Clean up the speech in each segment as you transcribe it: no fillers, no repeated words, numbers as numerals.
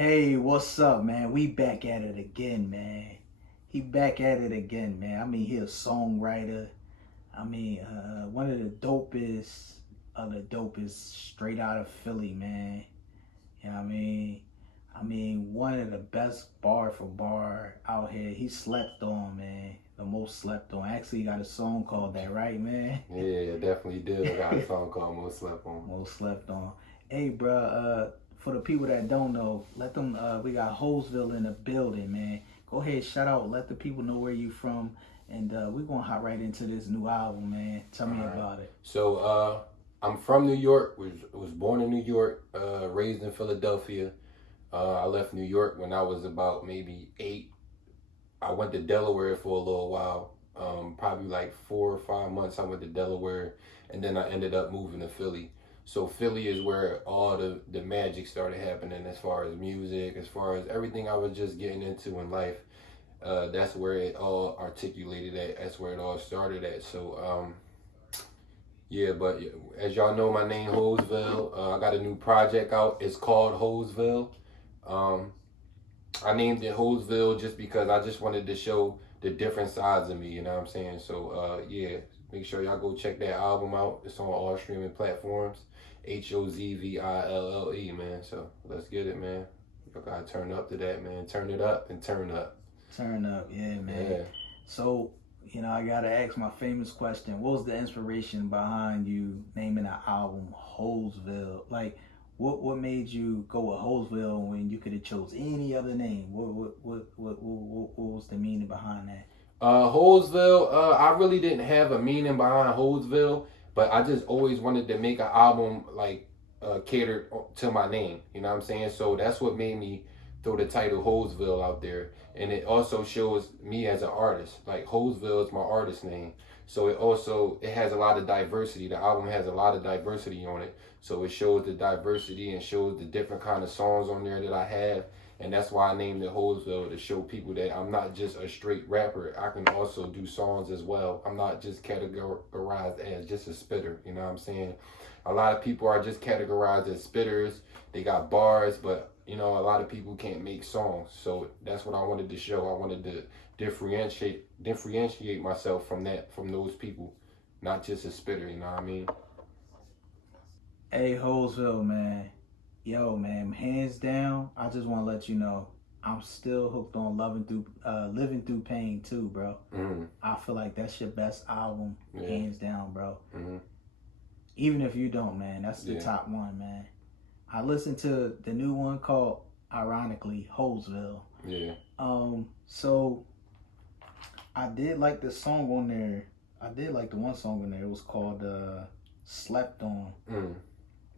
Hey, what's up, man? We back at it again, man. He back at it again, man. I mean, he a songwriter. One of the dopest straight out of Philly, man. You know what I mean? One of the best bar for bar out here. He slept on, man. The most slept on. Actually, he got a song called that, right, man? Yeah, definitely do. I got a song called Most Slept On. Most slept on. Hey, bro. For the people that don't know, let them. We got Hozville in the building, man. Go ahead, shout out. Let the people know where you from, and we're gonna hop right into this new album, man. Tell All me right. about it. So I'm from New York. Was born in New York. Raised in Philadelphia. I left New York when I was about maybe 8. I went to Delaware for a little while. Probably like 4 or 5 months. I went to Delaware, and then I ended up moving to Philly. So Philly is where all the magic started happening, as far as music, as far as everything I was just getting into in life. That's where it all articulated at. That's where it all started at. So yeah, but as y'all know, my name Hozville. I got a new project out. It's called Hozville. Um, I named it Hozville just because I just wanted to show the different sides of me. You know what I'm saying? So yeah, make sure y'all go check that album out. It's on all streaming platforms. Hozville, man. So let's get it, man. Y'all gotta turn up to that, man. Turn it up and turn up. Turn up, yeah, man. Yeah. So, I gotta ask my famous question. What was the inspiration behind you naming the album Hozville? Like, what made you go with Hozville when you could have chose any other name? What was the meaning behind that? Hozville, I really didn't have a meaning behind Hozville, but I just always wanted to make an album like catered to my name. You know what I'm saying? So that's what made me throw the title Hozville out there, and it also shows me as an artist. Like Hozville is my artist name, so it has a lot of diversity. The album has a lot of diversity on it, so it shows the diversity and shows the different kind of songs on there that I have, and that's why I named it Hozville, to show people that I'm not just a straight rapper. I can also do songs as well. I'm not just categorized as just a spitter. You know what I'm saying? A lot of people are just categorized as spitters. They got bars, but a lot of people can't make songs. So that's what I wanted to show. I wanted to differentiate myself from those people, not just a spitter. You know what I mean? Hey, Hozville, man. Yo, man, hands down, I just want to let you know I'm still hooked on Living Through Pain too, bro. Mm-hmm. I feel like that's your best album, Yeah. hands down, bro. Mm-hmm. Even if you don't, man, that's the Yeah. top one, man. I listened to the new one called, ironically, Hozville. Yeah. So I did like the song on there. I did like the one song on there. It was called "Slept On." Mm.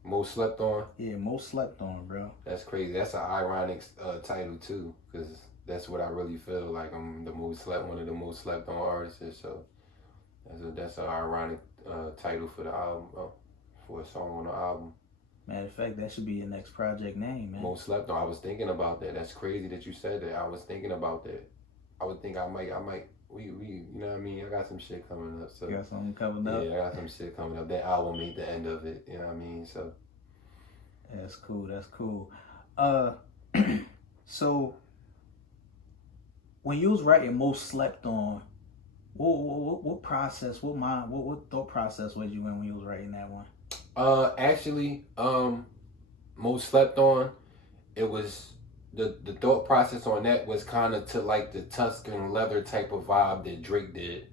Most slept on. Yeah, most slept on, bro. That's crazy. That's an ironic title too, because that's what I really feel like. I'm one of the most slept on artists. So that's an ironic title for the album, for a song on the album. Matter of fact, that should be your next project name, man. Most slept on. I was thinking about that. That's crazy that you said that. I was thinking about that. I would think I might. We, you know what I mean? I got some shit coming up. So You got something coming up? yeah, I got some shit coming up. That album ain't the end of it. You know what I mean? So That's cool. That's cool. So when you was writing most slept on, what process, what thought process was you in when you was writing that one? actually, most slept on. It was the thought process on that was kind of to like the Tuscan leather type of vibe that Drake did.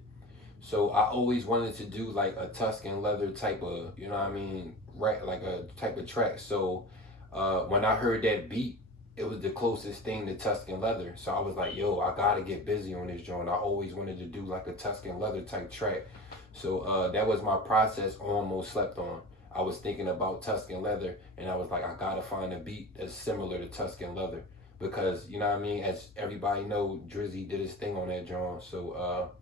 So I always wanted to do like a Tuscan leather type of, you know what I mean, right, like a type of track. So when I heard that beat, it was the closest thing to Tuscan leather. So I was like, yo, I gotta get busy on this joint. I always wanted to do like a Tuscan leather type track. So that was my process on Almost Slept On. I was thinking about Tuscan leather, and I was like, I gotta find a beat that's similar to Tuscan leather, because you know what I mean. As everybody know, Drizzy did his thing on that joint. So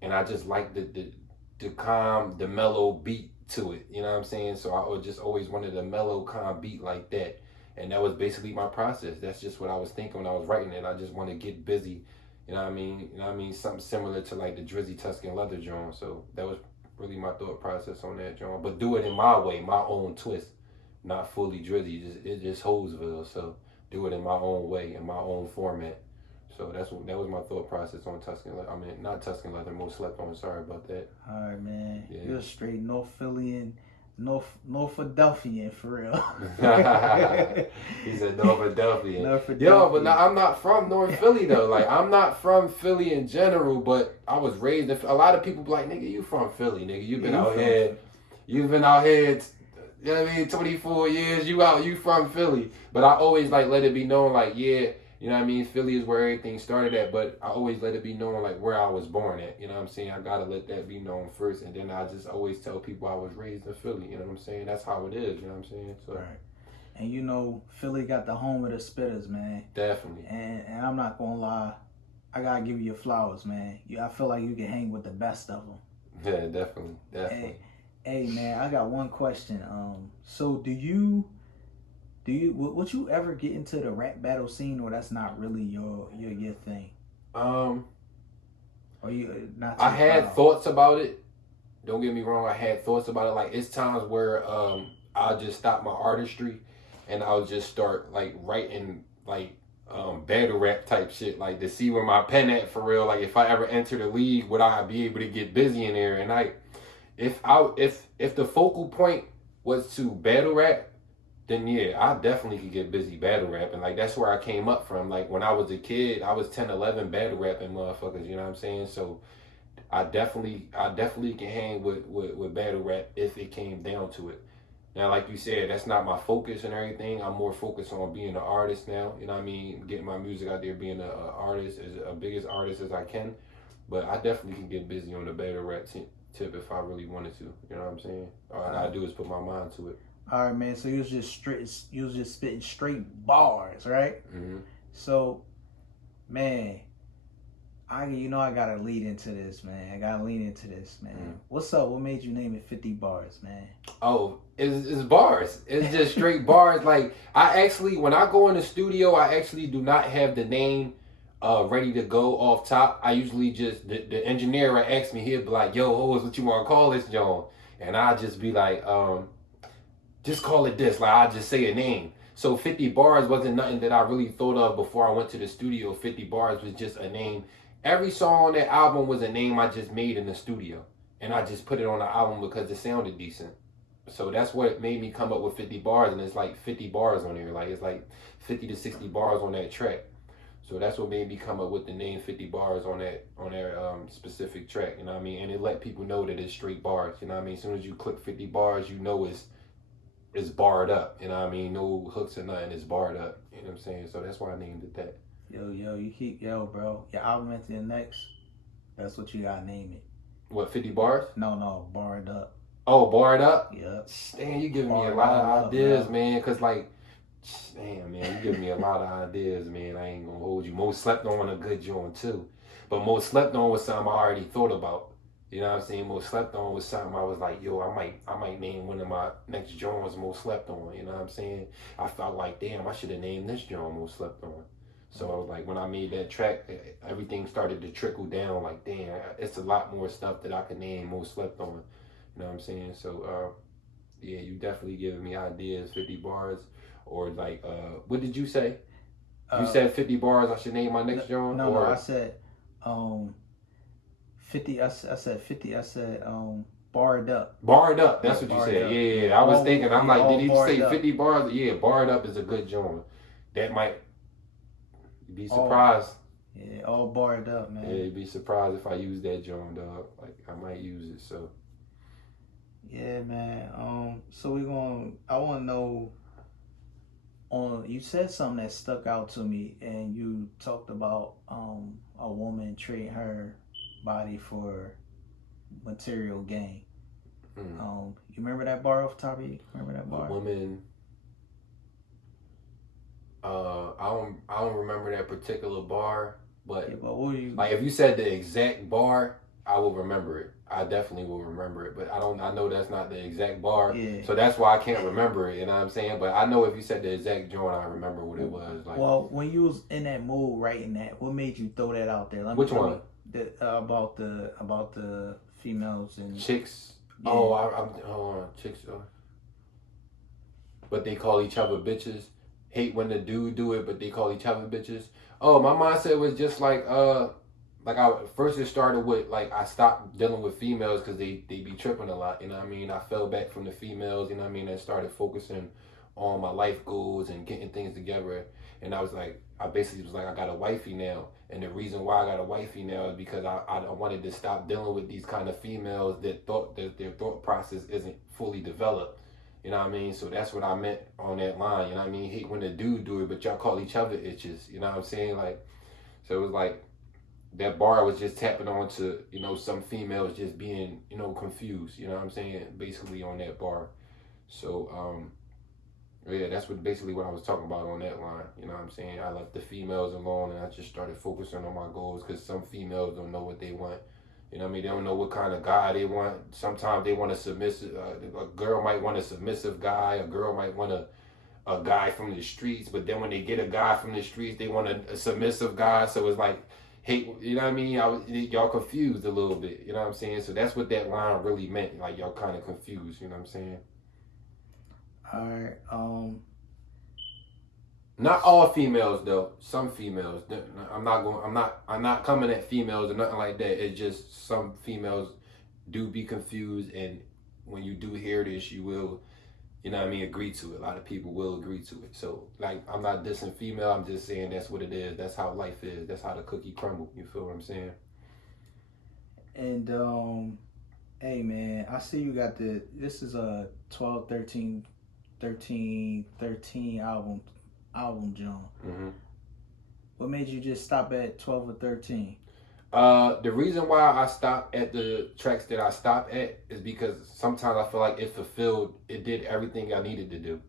and I just like the calm, the mellow beat to it. You know what I'm saying? So I just always wanted a mellow, calm beat like that, and that was basically my process. That's just what I was thinking when I was writing it. I just want to get busy. You know what I mean? You know what I mean? Something similar to like the Drizzy Tuscan Leather joint. So that was really my thought process on that joint. But do it in my way, my own twist, not fully Drizzy. It just Hozville. So do it in my own way, in my own format. So that was my thought process on Tuscan Leather. I mean, not Tuscan Leather, Most Slept On. Sorry about that. All right, man. Yeah. You're a straight North Philly, North Philadelphia for real. He said North Philadelphia. North Yo, Philadelphia. but now, I'm not from North Philly though. Like, I'm not from Philly in general, but I was raised. A lot of people be like, nigga, you from Philly, nigga. You've been out here. You've been out here. You know what I mean? 24 years. You from Philly. But I always like let it be known, like, yeah. You know what I mean? Philly is where everything started at, but I always let it be known, like, where I was born at. You know what I'm saying? I got to let that be known first, and then I just always tell people I was raised in Philly. You know what I'm saying? That's how it is. You know what I'm saying? So. Right. And, you know, Philly got the home of the spitters, man. Definitely. And I'm not going to lie. I got to give you your flowers, man. I feel like you can hang with the best of them. Yeah, definitely. Hey, man, I got one question. So would you ever get into the rap battle scene, or that's not really your thing? Or you not? I had thoughts about it. Don't get me wrong. I had thoughts about it. Like, it's times where I'll just stop my artistry, and I'll just start like writing like battle rap type shit, like to see where my pen at for real. Like, if I ever enter the league, would I be able to get busy in there? And if the focal point was to battle rap, then yeah, I definitely could get busy battle rapping. Like, that's where I came up from. Like, when I was a kid, I was 10, 11 battle rapping motherfuckers, you know what I'm saying? So I definitely can hang with battle rap if it came down to it. Now, like you said, that's not my focus and everything. I'm more focused on being an artist now, you know what I mean? Getting my music out there, being an artist, as a biggest artist as I can. But I definitely can get busy on the battle rap tip if I really wanted to, you know what I'm saying? All I gotta do is put my mind to it. All right, man. So you was just spitting straight bars, right? Mm-hmm. So, man, I gotta lead into this, man. Mm-hmm. What's up? What made you name it 50 Bars, man? Oh, it's bars. It's just straight bars. Like, I actually, when I go in the studio, I actually do not have the name ready to go off top. I usually just, the engineer will ask me, he'll be like, yo, Hos, what you want to call this, John? And I'll just be like, just call it this. Like, I'll just say a name. So 50 Bars wasn't nothing that I really thought of before I went to the studio. 50 Bars was just a name. Every song on that album was a name I just made in the studio. And I just put it on the album because it sounded decent. So that's what made me come up with 50 Bars. And it's like 50 bars on here. Like, it's like 50 to 60 bars on that track. So that's what made me come up with the name 50 Bars on that specific track. You know what I mean? And it let people know that it's straight bars. You know what I mean? As soon as you click 50 Bars, you know it's barred up, you know what I mean? No hooks or nothing, it's barred up, you know what I'm saying? So that's why I named it that. Bro, your album into the next, that's what you gotta name it. What, 50 Bars? No, barred up. Oh, barred up? Yep. Damn, you giving me a lot of ideas, man, because like, damn, man, you giving me a lot of ideas, man. I ain't gonna hold you. Most Slept On a good joint, too. But Most Slept On was something I already thought about. You know what I'm saying? Most Slept On was something I was like, yo, I might name one of my next joints Most Slept On. You know what I'm saying? I felt like, damn, I should have named this joint Most Slept On. So I was like, when I made that track, everything started to trickle down. Like, damn, it's a lot more stuff that I could name Most Slept On. You know what I'm saying? So, yeah, you definitely giving me ideas, 50 Bars. Or like, what did you say? You said 50 Bars, I should name my next joint? No, I said, 50, I said 50, I said, barred up. Barred up, that's what you said. Up. Yeah, I was thinking, I'm like, did he say up. 50 bars? Yeah, barred up is a good joint. That might be surprised. Yeah, all barred up, man. Yeah, you'd be surprised if I use that joint, dog. Like, I might use it, so. Yeah, man. So I want to know, you said something that stuck out to me, and you talked about a woman trading her body for material gain. You remember that bar off the top of you? Remember that bar? A woman. I don't remember that particular bar, but, yeah, but what you, like, if you said the exact bar, I will remember it. I definitely will remember it, but I know that's not the exact bar, so that's why I can't remember it. You know what I'm saying? But I know if you said the exact joint, I remember what it was. Like, well, when you was in that mood writing that, what made you throw that out there? Which one? About the females and chicks. Yeah. Oh, I'm hold on, chicks. But they call each other bitches. hate when the dude do it, but they call each other bitches. Oh, my mindset was just like I first it started with like I stopped dealing with females because they be tripping a lot. You know what I mean? I fell back from the females. You know what I mean? And started focusing on my life goals and getting things together. And I was like, I basically was like, I got a wifey now. And the reason why I got a wifey now is because I wanted to stop dealing with these kind of females that thought that their thought process isn't fully developed. You know what I mean? So that's what I meant on that line. You know what I mean? Hate when the dude do it, but y'all call each other itches. You know what I'm saying? Like, so it was like that bar was just tapping on to, you know, some females just being, you know, confused. You know what I'm saying? Basically on that bar. So, yeah, that's basically what I was talking about on that line. You know what I'm saying? I left the females alone and I just started focusing on my goals because some females don't know what they want. You know what I mean? They don't know what kind of guy they want. Sometimes they want a submissive, a girl might want a submissive guy. A girl might want a guy from the streets. But then when they get a guy from the streets, they want a submissive guy. So it's like, hey, you know what I mean? Y'all confused a little bit. You know what I'm saying? So that's what that line really meant. Like y'all kind of confused. You know what I'm saying? All right. Not all females though. Some females. I'm not coming at females or nothing like that. It's just some females do be confused, and when you do hear this, you will, you know what I mean, agree to it. A lot of people will agree to it. So like, I'm not dissing female. I'm just saying that's what it is. That's how life is. That's how the cookie crumble. You feel what I'm saying? And hey man, I see you got this is a 12, 13 album John. Mm-hmm. What made you just stop at 12 or 13? The reason why I stopped at the tracks that I stopped at is because sometimes I feel like it did everything I needed to do.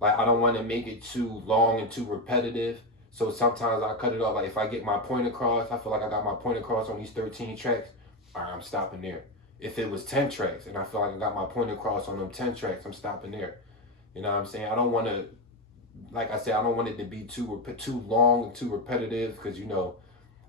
Like I don't want to make it too long and too repetitive. So sometimes I cut it off. Like if I get my point across, I feel like I got my point across on these 13 tracks. All right, I'm stopping there. If it was 10 tracks and I feel like I got my point across on them 10 tracks, I'm stopping there. You know what I'm saying? I don't want to, like I said, I don't want it to be too long and too repetitive because, you know,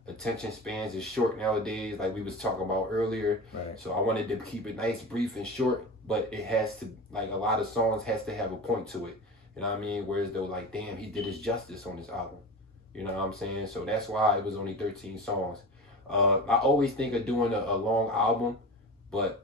attention spans is short nowadays, like we was talking about earlier. Right. So I wanted to keep it nice, brief, and short, but it has to, like a lot of songs has to have a point to it. You know what I mean? Whereas though, like, damn, he did his justice on this album. You know what I'm saying? So that's why it was only 13 songs. I always think of doing a long album, but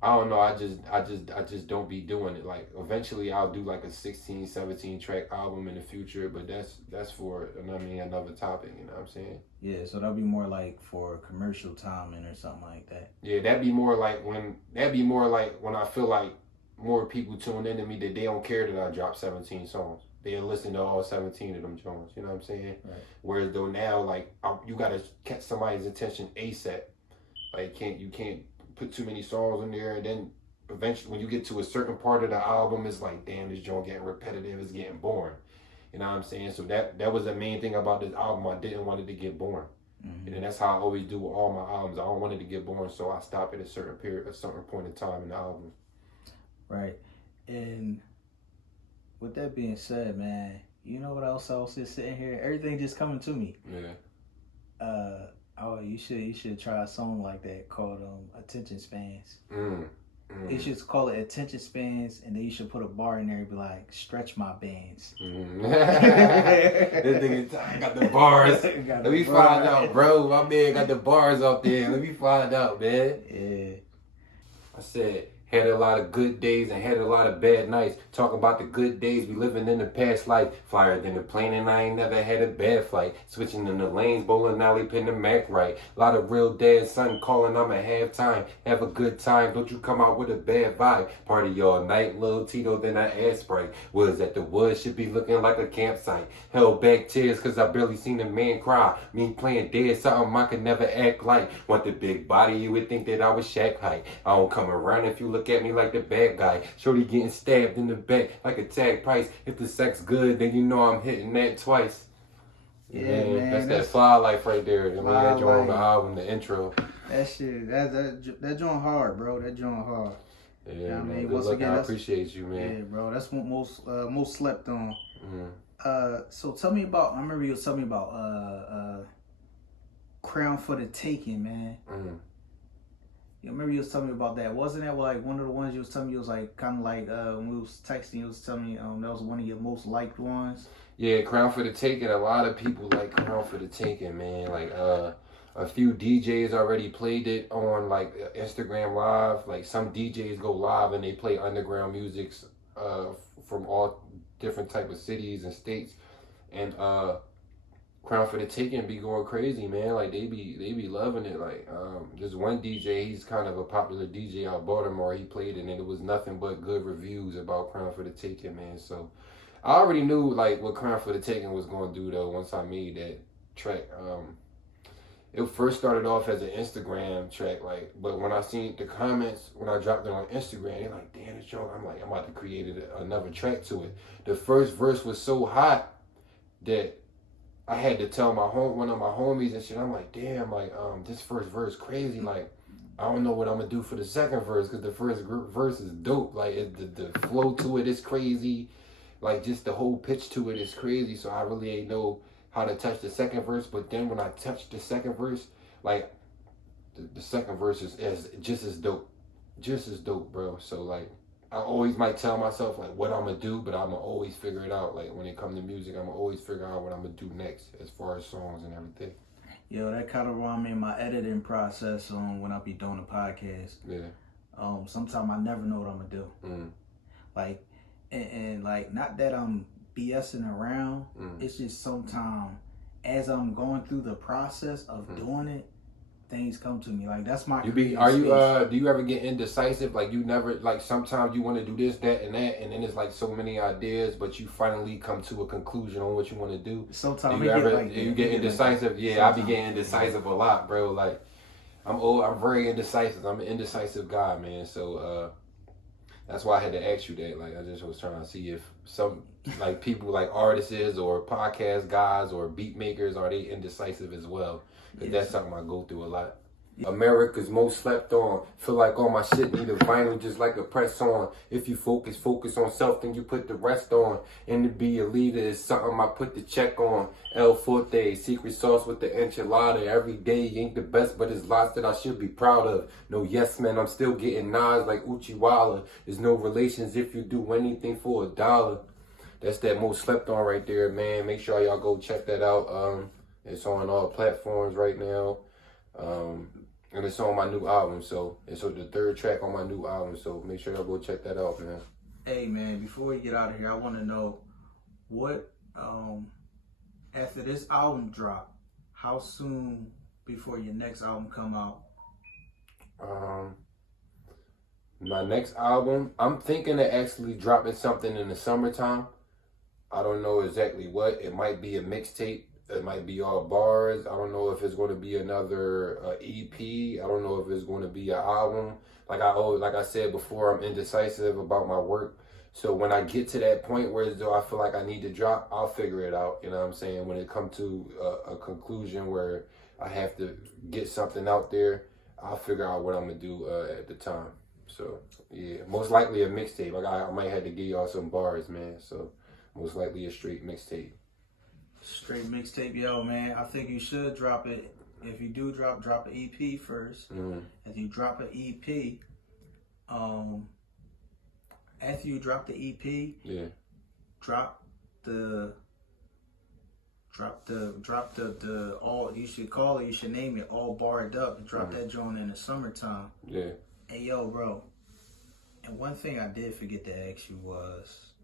I don't know. I just don't be doing it. Like eventually I'll do like a 16, 17 track album in the future, but that's for another topic, you know what I'm saying? Yeah, so that'll be more like for commercial timing or something like that. Yeah, that'd be more like when I feel like more people tune into me that they don't care that I drop 17 songs. They'll listen to all 17 of them songs, you know what I'm saying? Right. Whereas though now, like you gotta catch somebody's attention ASAP. Like you can't put too many songs in there, and then eventually when you get to a certain part of the album, it's like, damn, this joint getting repetitive, it's getting boring. You know what I'm saying? So that was the main thing about this album. I didn't want it to get boring. Mm-hmm. And that's how I always do with all my albums. I don't want it to get boring, so I stop at a certain point in time in the album. Right. And with that being said, man, you know what else I was just sitting here? Everything just coming to me. Yeah. Oh, you should try a song like that called Attention Spans. You should call it Attention Spans, and then you should put a bar in there and be like, stretch my bands. This nigga got the bars. Let me find out, bro. My man got the bars up there. Let me find out, man. Yeah. I said, had a lot of good days and had a lot of bad nights. Talking about the good days we living in the past life. Flyer than the plane and I ain't never had a bad flight. Switching in the lanes, bowling alley, pin the Mac right. A lot of real dad son calling, I'm at halftime. Have a good time, don't you come out with a bad vibe. Party all night, little Tito, then I ass Sprite. Was at the woods, should be looking like a campsite. Held back tears cause I barely seen a man cry. Me playing dead, something I could never act like. Want the big body, you would think that I was Shaq height. I don't come around if you look at me like the bad guy. Shorty getting stabbed in the back like a tag price. If the sex good, then you know I'm hitting that twice. Yeah, man. That's that fly life right there. I mean, that joint on the album, the intro. That shit, that joint hard, bro. That joint hard. Yeah, you know what I mean? Once again, I appreciate you, man. Yeah, bro. That's what most slept on. Mm-hmm. So tell me about. I remember you was telling me about Crown for the Taking, man. Mm-hmm. You remember you was telling me about that? Wasn't that like one of the ones you was telling me? You was like kind of like when we was texting, you was telling me that was one of your most liked ones. Yeah, Crown for the Taking. A lot of people like Crown for the Taking, man. Like a few DJs already played it on like Instagram Live. Like some DJs go live and they play underground musics from all different type of cities and states. And Crown for the Taking be going crazy, man. Like they be loving it. Like there's one DJ, he's kind of a popular DJ out of Baltimore. He played it and it was nothing but good reviews about Crown for the Taking, man. So I already knew like what Crown for the Taking was gonna do though once I made that track. It first started off as an Instagram track, like, but when I seen the comments when I dropped it on Instagram, they're like, "Damn, it's Joe." I'm like, I'm about to create another track to it. The first verse was so hot that I had to tell one of my homies and shit. I'm like, damn, like this first verse crazy. Like I don't know what I'm gonna do for the second verse because the first verse is dope. Like the flow to it is crazy. Like just the whole pitch to it is crazy. So I really ain't know how to touch the second verse. But then when I touched the second verse, like the second verse is just as dope, bro. So like I always might tell myself like what I'm gonna do, but I'm gonna always figure it out. Like when it comes to music, I'm gonna always figure out what I'm gonna do next as far as songs and everything. Yo, that kind of remind me of my editing process when I be doing a podcast. Yeah. Sometimes I never know what I'm gonna do. Like, and like not that I'm BSing around. It's just sometimes as I'm going through the process of doing it, things come to me. Like that's my. Do you ever get indecisive? Like you never like sometimes you want to do this, that, and that, and then it's like so many ideas, but you finally come to a conclusion on what you want to do. Sometimes you get indecisive. Like yeah, I be getting indecisive a lot, bro. Like I'm very indecisive. I'm an indecisive guy, man. So that's why I had to ask you that. Like I just was trying to see if some like people like artists or podcast guys or beat makers, are they indecisive as well? Because that's something I go through a lot. America's most slept on. Feel like all my shit need a vinyl just like a press on. If you focus on self, then you put the rest on. And to be a leader is something I put the check on. El Forte, secret sauce with the enchilada. Every day ain't the best, but it's lots that I should be proud of. No yes man, I'm still getting nods like Uchiwala. There's no relations if you do anything for $1. That's that most slept on right there, man. Make sure y'all go check that out. It's on all platforms right now. And it's on my new album, so it's the third track on my new album, so make sure y'all go check that out, man. Hey man, before we get out of here, I want to know what after this album drop, how soon before your next album come out? My next album, I'm thinking of actually dropping something in the summertime. I don't know exactly what. It might be a mixtape. It might be all bars. I don't know if it's going to be another EP. I don't know if it's going to be an album. Like I said before, I'm indecisive about my work. So when I get to that point where though I feel like I need to drop, I'll figure it out. You know what I'm saying? When it comes to a conclusion where I have to get something out there, I'll figure out what I'm going to do at the time. So, yeah, most likely a mixtape. Like I might have to give y'all some bars, man. So most likely a straight mixtape. Straight mixtape, yo, man. I think you should drop it. If you do drop an EP first. If you drop an EP, after you drop the EP, yeah, drop the all. You should call it. You should name it All Barred Up. Drop that joint in the summertime. Yeah. Hey, yo, bro. And one thing I did forget to ask you was,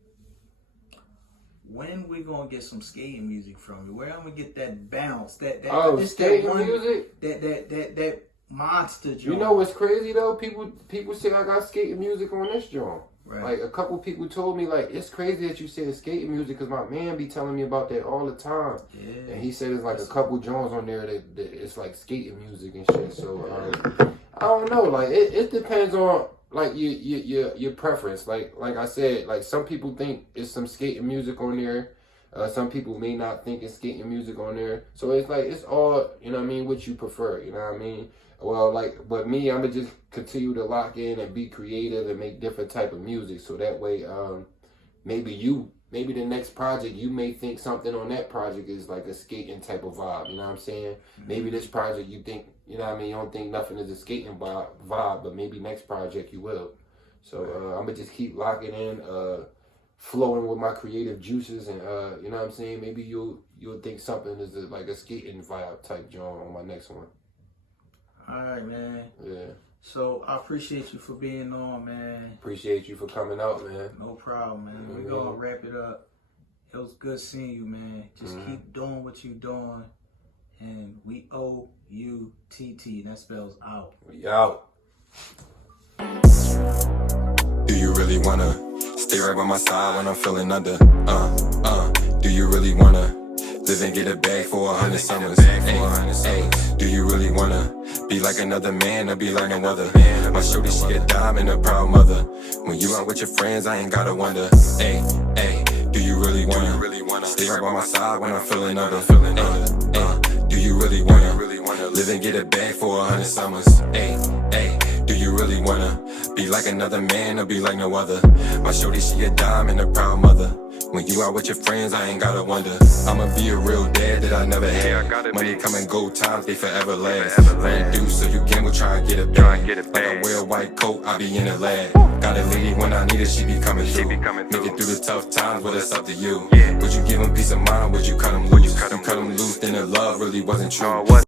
when we gonna get some skating music from you? Where I'm gonna get that bounce? That skating music? That monster joint. You know what's crazy though? People say I got skating music on this joint. Right. Like a couple people told me like it's crazy that you said skating music because my man be telling me about that all the time. Yeah. And he said there's like a couple joints on there that it's like skating music and shit. So I don't know. Like it depends on like your preference. Like I said, like some people think it's some skating music on there. Some people may not think it's skating music on there. So it's like it's all, you know what I mean, what you prefer, you know what I mean? Well, like, but me, I'm gonna just continue to lock in and be creative and make different type of music. So that way, maybe the next project, you may think something on that project is like a skating type of vibe. You know what I'm saying? Maybe this project you think you know what I mean, you don't think nothing is a skating vibe, but maybe next project you will. So I'm gonna just keep locking in, flowing with my creative juices, and you know what I'm saying. Maybe you'll think something is like a skating vibe type joint on my next one. All right, man. Yeah. So I appreciate you for being on, man. Appreciate you for coming out, man. No problem, man. We're gonna wrap it up. It was good seeing you, man. Just keep doing what you're doing. And we OUTT. That spells out. We out. Do you really wanna stay right by my side when I'm feeling under? Do you really wanna live and get a bag for 100 summers? Ay, do you really wanna be like another man or be like no other? My shorty, she a dime and a proud mother. When you out with your friends, I ain't gotta wonder. Ay, do you really wanna stay right by my side when I'm feeling under? Do you really wanna live and get a bag for 100 summers? Ay, do you really wanna be like another man or be like no other? My shorty, she a dime and a proud mother. When you out with your friends, I ain't gotta wonder. I'ma be a real dad that I never had. Money come and go, times they forever last. Run do so you gamble, try and get it back. Like I wear a white coat, I be in the lab. Got a lady when I need her, she be coming through. Make it through the tough times, but it's up to you. Would you give them peace of mind? Would you cut them loose? You cut them loose, then the love really wasn't true.